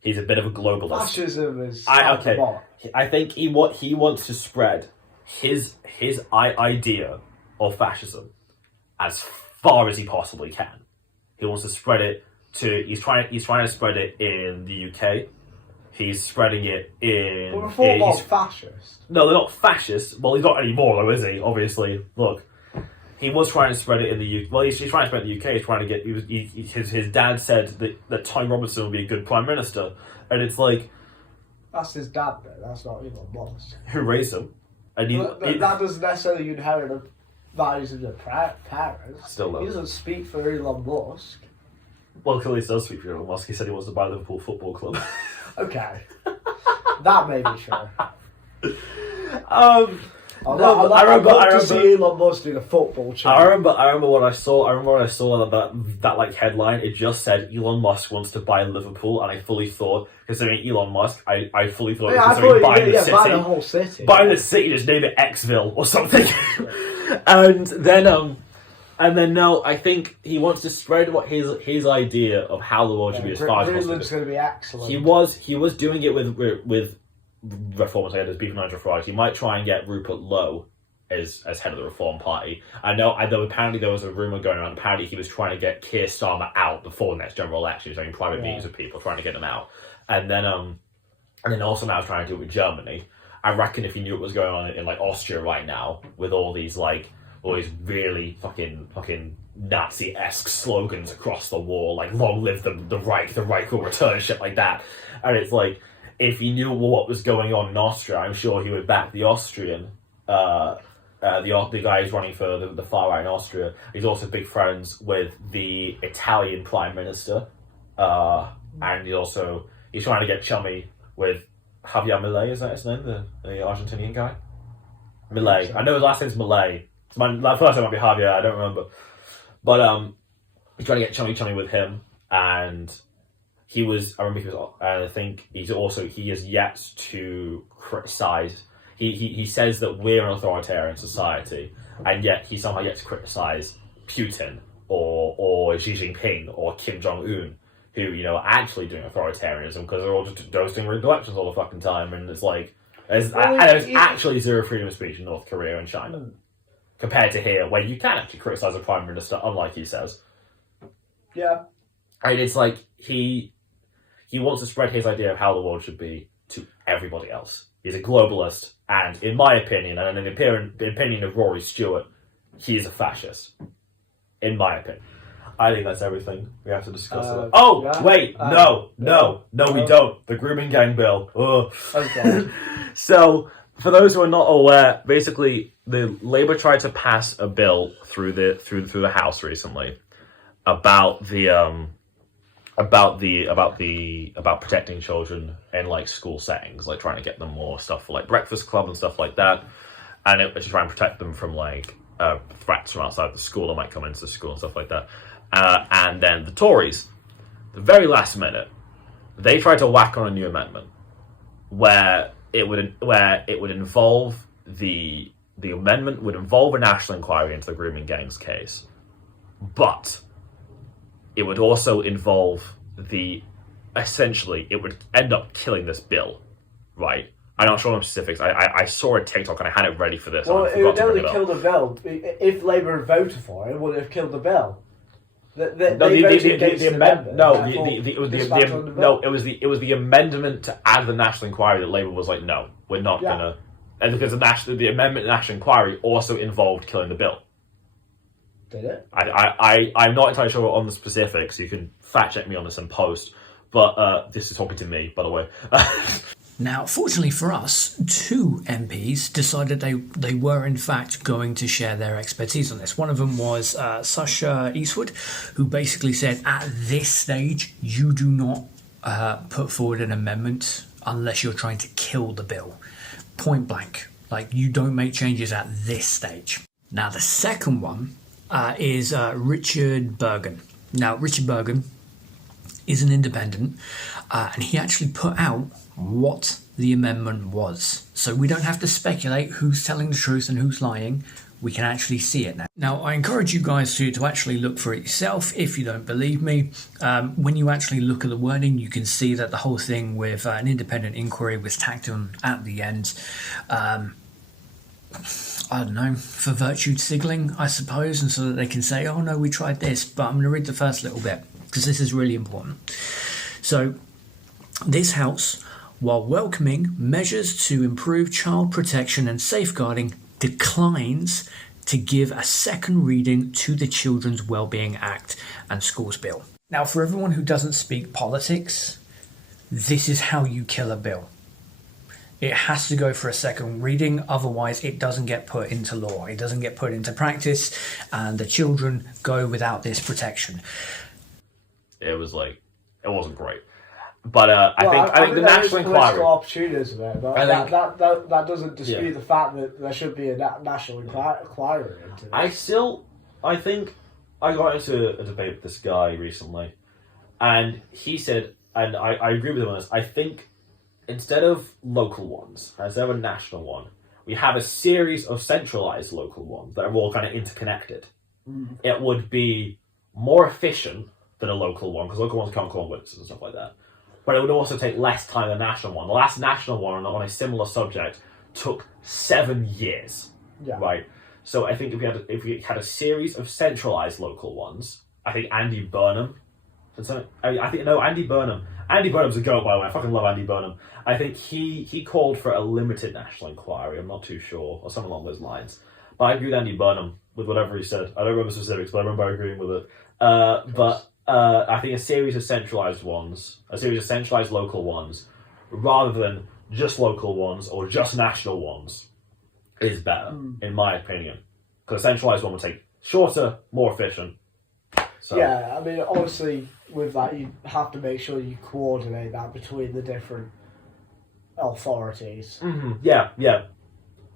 He's a bit of a globalist. Fascism is I think he wants to spread his idea of fascism as far as he possibly can. He wants to spread it to. He's trying to spread it in the UK. He's spreading it in. But Reform are fascist. No, they're not fascist. Well, he's not anymore, though, is he? Obviously, look. He was trying to spread it in the UK. Well, he's trying to spread it in the UK. He's trying to get. His dad said that Tony Robinson would be a good prime minister, and it's like. That's his dad, though. That's not Elon Musk. Who raised him? And that doesn't necessarily inherit the values of the parents. Still though. He doesn't speak for Elon Musk. Well, clearly he does speak for Elon Musk. He said he wants to buy Liverpool Football Club. Okay. That may be true. I remember to see Elon Musk do the football channel. I remember what I saw. I remember when I saw that like headline. It just said Elon Musk wants to buy Liverpool, and I fully thought, considering Elon Musk, I fully thought it was considering buying the city. Buy the whole city. Buying the city, just name it Xville or something. And then no, I think he wants to spread what his idea of how the world should be as far as possible. Greenland's going to be excellent. He was doing it with Reformers. I had his beef with Nigel Farage. He might try and get Rupert Lowe as head of the Reform Party. I know apparently there was a rumour going around. Apparently he was trying to get Keir Starmer out before the next general election. He was having private meetings with people trying to get him out. And then also now trying to do it with Germany. I reckon if he knew what was going on in like Austria right now with all these really fucking Nazi-esque slogans across the wall, like "Long live the Reich will return," shit like that. And it's like, if he knew what was going on in Austria, I'm sure he would back the Austrian, the guy who's running for the far right in Austria. He's also big friends with the Italian Prime Minister, and he's trying to get chummy with Javier Milei. Is that his name, the Argentinian guy? Milei. I know his last name's Milei. First name might be Javier. I don't remember, but he's trying to get chummy with him, and I think he has yet to criticize. He says that we're an authoritarian society, and yet he somehow yet to criticize Putin or Xi Jinping or Kim Jong Un, who are actually doing authoritarianism because they're all just hosting rigged elections all the fucking time, and it's like there's actually zero freedom of speech in North Korea and China, compared to here, where you can actually criticize a prime minister, unlike he says. Yeah. And it's like he wants to spread his idea of how the world should be to everybody else. He's a globalist, and in my opinion, and in the opinion of Rory Stewart, he is a fascist. In my opinion. I think that's everything we have to discuss. Wait, no, we don't. The grooming gang bill. Ugh. Okay. So, for those who are not aware, basically, the Labour tried to pass a bill through the House recently about protecting children in like school settings, like trying to get them more stuff for like breakfast club and stuff like that, and it was to try and protect them from like threats from outside the school that might come into the school and stuff like that. And then the Tories, the very last minute, they tried to whack on a new amendment where it would involve the amendment would involve a national inquiry into the grooming gang's case, but it would also involve essentially it would end up killing this bill, right? I'm not sure on specifics. I saw a TikTok and I had it ready for this. Well, and I it would forgot to only bring it kill up. the bill. If Labour had voted for it, it would have killed the bill. It was the amendment to add the national inquiry that Labour was like, no, we're not gonna, and because the amendment to national inquiry also involved killing the bill. Did it? I'm not entirely sure on the specifics. You can fact check me on this in post, but this is talking to me, by the way. Now, fortunately for us, 2 MPs decided they were in fact going to share their expertise on this. One of them was Sasha Eastwood, who basically said, at this stage, you do not put forward an amendment unless you're trying to kill the bill. Point blank. Like, you don't make changes at this stage. Now, the second one is Richard Bergen. Now, Richard Bergen is an independent, and he actually put out what the amendment was. So we don't have to speculate who's telling the truth and who's lying. We can actually see it now. Now, I encourage you guys to actually look for it yourself if you don't believe me. When you actually look at the wording, you can see that the whole thing with an independent inquiry was tacked on at the end. I don't know, for virtue signaling, I suppose, and so that they can say, oh no, we tried this. But I'm going to read the first little bit, because this is really important. So, this House, while welcoming measures to improve child protection and safeguarding, declines to give a second reading to the Children's Wellbeing Act and Schools Bill. Now, for everyone who doesn't speak politics, this is how you kill a bill. It has to go for a second reading, otherwise it doesn't get put into law. It doesn't get put into practice, and the children go without this protection. It wasn't great. But I think the national inquiry. Opportunism there, but that doesn't dispute the fact that there should be a national inquiry into this. I think I got into a debate with this guy recently, and he said, and I agree with him on this, I think instead of local ones, instead of a national one, we have a series of centralised local ones that are all kind of interconnected. It would be more efficient than a local one, because local ones can't call on witnesses and stuff like that. But it would also take less time than a national one. The last national one on a similar subject took 7 years, right? So I think if we had a series of centralised local ones, I think Andy Burnham. Andy Burnham's a goat, by the way. I fucking love Andy Burnham. I think he called for a limited national inquiry. I'm not too sure, or something along those lines. But I agree with Andy Burnham with whatever he said. I don't remember specifics, but I remember agreeing with it. I think a series of centralised local ones, rather than just local ones or just national ones, is better, in my opinion. Because a centralised one would take shorter, more efficient. So. Yeah, I mean, obviously, with that, you have to make sure you coordinate that between the different authorities. Mm-hmm.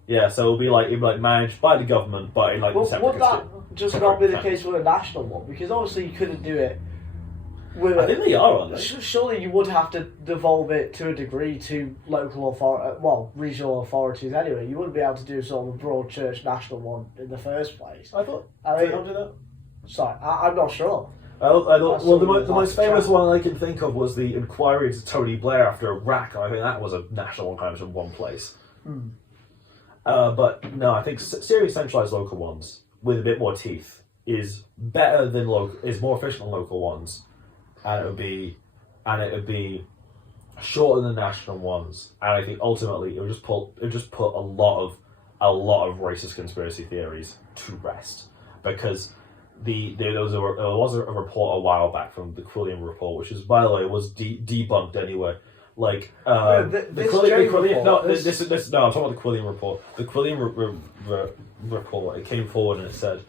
Yeah, so it'll be like managed by the government, but in like separate. Would that just not be the case with a national one? Because obviously you couldn't do it with. I think they are, aren't they? Surely you would have to devolve it to a degree to regional authorities anyway. You wouldn't be able to do sort of a broad church national one in the first place. I thought. I mean, don't do that. Sorry, I'm not sure. The most famous one I can think of was the inquiry into Tony Blair after Iraq. I think that was a national one, kind of in one place. But no, I think serious centralised local ones with a bit more teeth is better than is more efficient than local ones, and it would be shorter than national ones, and I think ultimately it would just put a lot of racist conspiracy theories to rest, because there was a report a while back from the Quilliam report, which is, by the way, was debunked anyway. Like I'm talking about the Quilliam report. The Quilliam report, it came forward and it said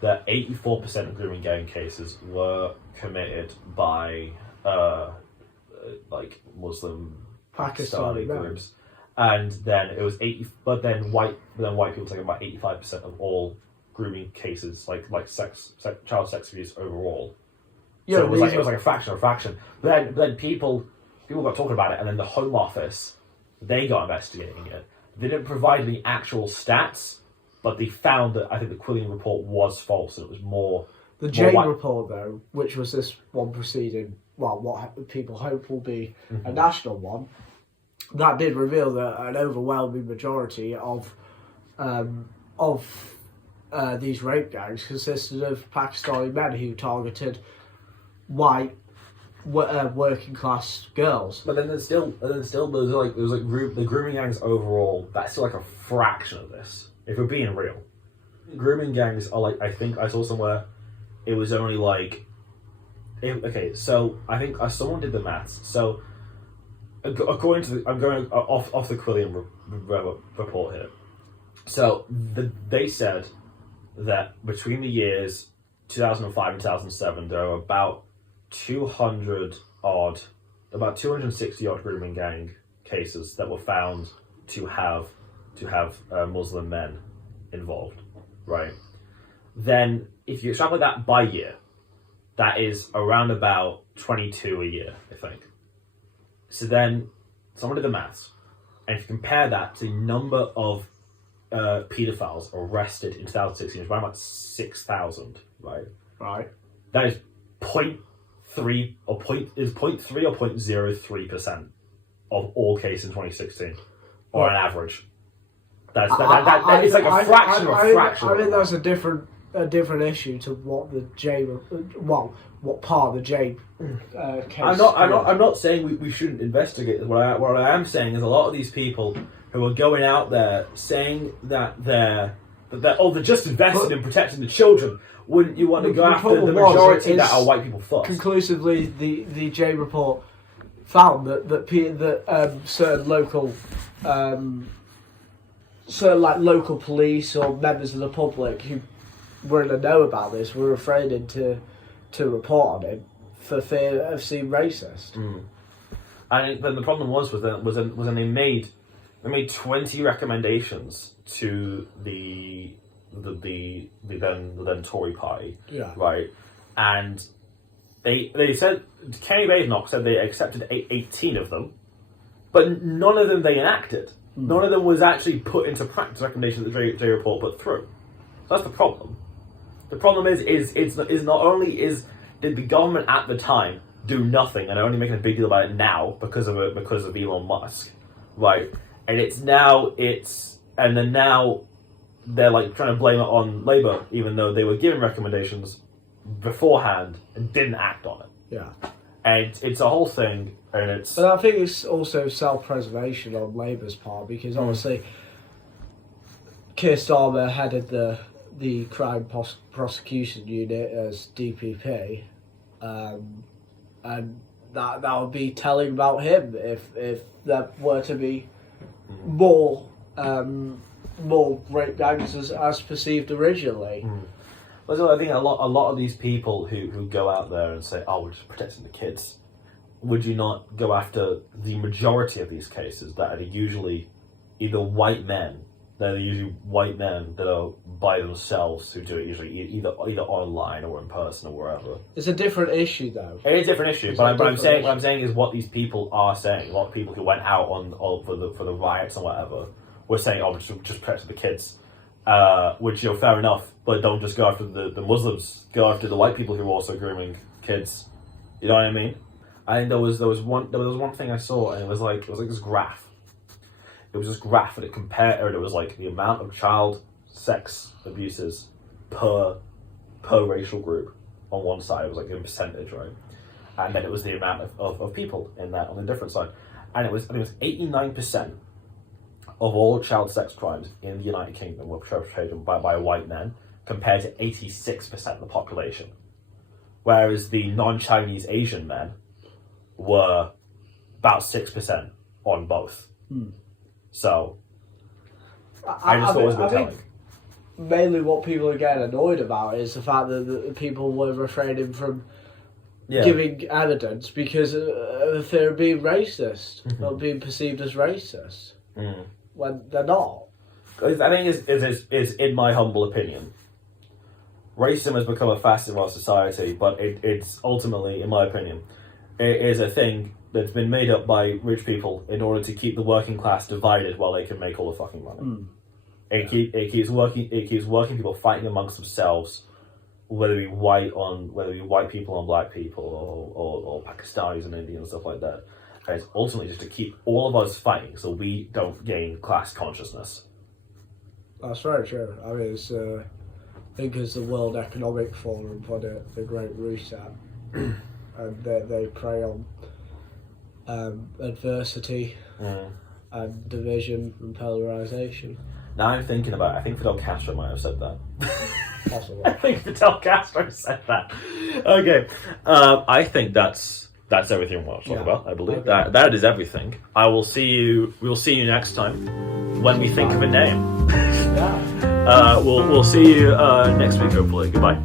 that 84% of grooming gang cases were committed by like Muslim Pakistani groups, and then it was 80. But then white people take about 85% of all grooming cases, like child sex abuse overall. Yeah, so it was like a fraction of a fraction. But then people got talking about it, and then the Home Office, they got investigating it. They didn't provide any actual stats, but they found that I think the Quilliam report was false, and it was more. The Jane report, though, which was this one preceding, well, what people hope will be a national one, that did reveal that an overwhelming majority of these rape gangs consisted of Pakistani men who targeted white working class girls. But then there's still the grooming gangs overall. That's still like a fraction of this. If we're being real, grooming gangs are like, I think I saw somewhere it was only like, okay. So I think someone did the maths. So according to I'm going off the Quilliam report here. So they said that between the years 2005 and 2007, there are about 260 odd grooming gang cases that were found to have Muslim men involved, right? Then if you extrapolate that by year, that is around about 22 a year, I think. So then someone did the maths, and if you compare that to the number of paedophiles arrested in 2016, it's around about 6,000, right? Right. That is 0.3 or 0.03% of all cases in 2016. Or on average. That is like a fraction of a fraction. I think that's a different issue to what the what part of the J case. I'm not saying we shouldn't investigate this. What I am saying is a lot of these people who are going out there saying that they're just invested in protecting the children. Wouldn't you want to go after the majority that are white people first? Conclusively, the J report found that certain local police or members of the public who were in the know about this were afraid to report on it for fear of seeing racist. And then the problem was when they made 20 recommendations to the then Tory party, right? And they said Kenny Badenoch said they accepted 18 of them, but none of them they enacted. None of them was actually put into practice. Recommendations that the J report put through. So that's the problem. The problem is not only did the government at the time do nothing and are only making a big deal about it now because of Elon Musk, right? And now they're like trying to blame it on Labour, even though they were given recommendations beforehand and didn't act on it. Yeah. And it's a whole thing, and it's. But I think it's also self-preservation on Labour's part, because obviously Keir Starmer headed the crime prosecution unit as DPP, and that would be telling about him if there were to be more rape gangs as perceived originally. Well, I think a lot of these people who go out there and say, "Oh, we're just protecting the kids," would you not go after the majority of these cases that are usually either white men? They're usually white men that are by themselves who do it, usually either online or in person or wherever. It's a different issue, though. It is a different issue, but what I'm saying is what these people are saying. A lot of people who went out for the riots and whatever were saying, "Oh, just protect the kids," which fair enough. But don't just go after the Muslims. Go after the white people who are also grooming kids. You know what I mean? I think there was one thing I saw, and it was like this graph. It was this graph, and it was like the amount of child sex abuses per per racial group on one side. It was like in percentage, right? And then it was the amount of people in that on the different side. And it was 89% of all child sex crimes in the United Kingdom were perpetrated by white men, compared to 86% of the population. Whereas the non-Chinese Asian men were about 6% on both. So I just thought it was a bit telling. Mainly what people are getting annoyed about is the fact that the people were refraining from giving evidence because they're being racist, or being perceived as racist, when they're not. I think is in my humble opinion, racism has become a facet of our society, but it's ultimately, in my opinion, it is a thing that's been made up by rich people in order to keep the working class divided while they can make all the fucking money. It keeps working people fighting amongst themselves, whether it be white people on black people, or Pakistanis and Indians and stuff like that. And it's ultimately just to keep all of us fighting so we don't gain class consciousness. That's very true. I mean, it's, I think as the World Economic Forum put it, the Great Reset, and they prey on adversity and division and polarisation. Now I'm thinking about it, I think Fidel Castro might have said that. Possibly. I think Fidel Castro said that. Okay. I think that's everything we want to talk about, I believe. Okay. That is everything. We'll see you next time when we think of a name. We'll see you next week, hopefully. Goodbye.